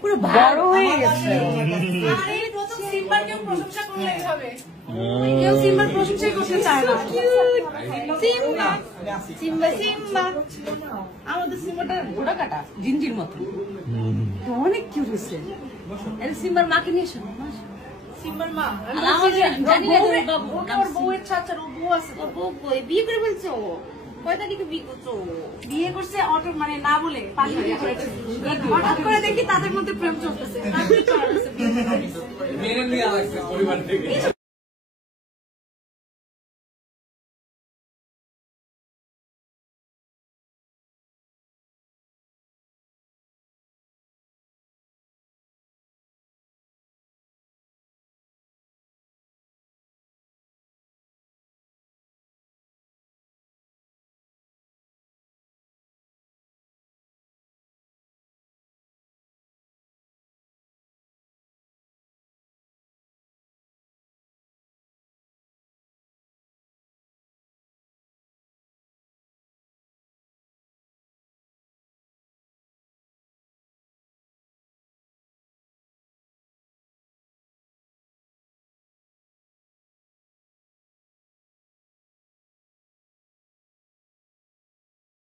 পুরো বড় হয়ে গেছে। সিম্বাকেও প্রশংসা করলেই হবে, কেউ সিম্বার প্রশংসাই করতে চায় না। সিম্বা সিম্বা সিম্বা আমাদের সিম্বাটা ঘোড়া কাটা জিঞ্জির মতো, অনেক কিউট হয়েছে। সিম্বার মাকে নিয়ে এসো। সিম্বার মা জানি না ওর বউয়ের ছাড়া ওর বউ আছে, ওর বউ কই বিয়ে করে ফেলছো? কয় তারিখে বিয়ে করছো? বিয়ে করছে অটো মানে না বলে হঠাৎ করে দেখি তাদের মধ্যে প্রেম চলতেছে, কিছু